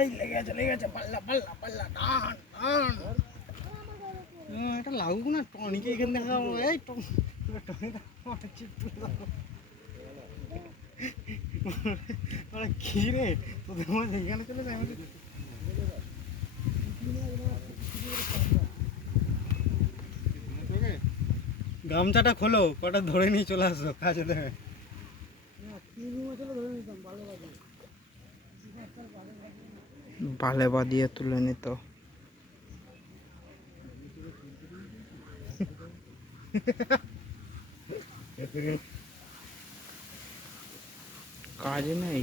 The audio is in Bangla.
এই লেগে গেছে পাল্লা পাল্লা পাল্লা টান টান। এটা লাগুক না টনিকে এখান থেকে এই টনি কি রে তোদের মধ্যে এখানে চলে যায়। গামছাটা খোলো, কটা ধরে নিয়ে চলে আসো কাজে দেবে। বালে বাদিয়ে তুলে নিত। কাজ নেই।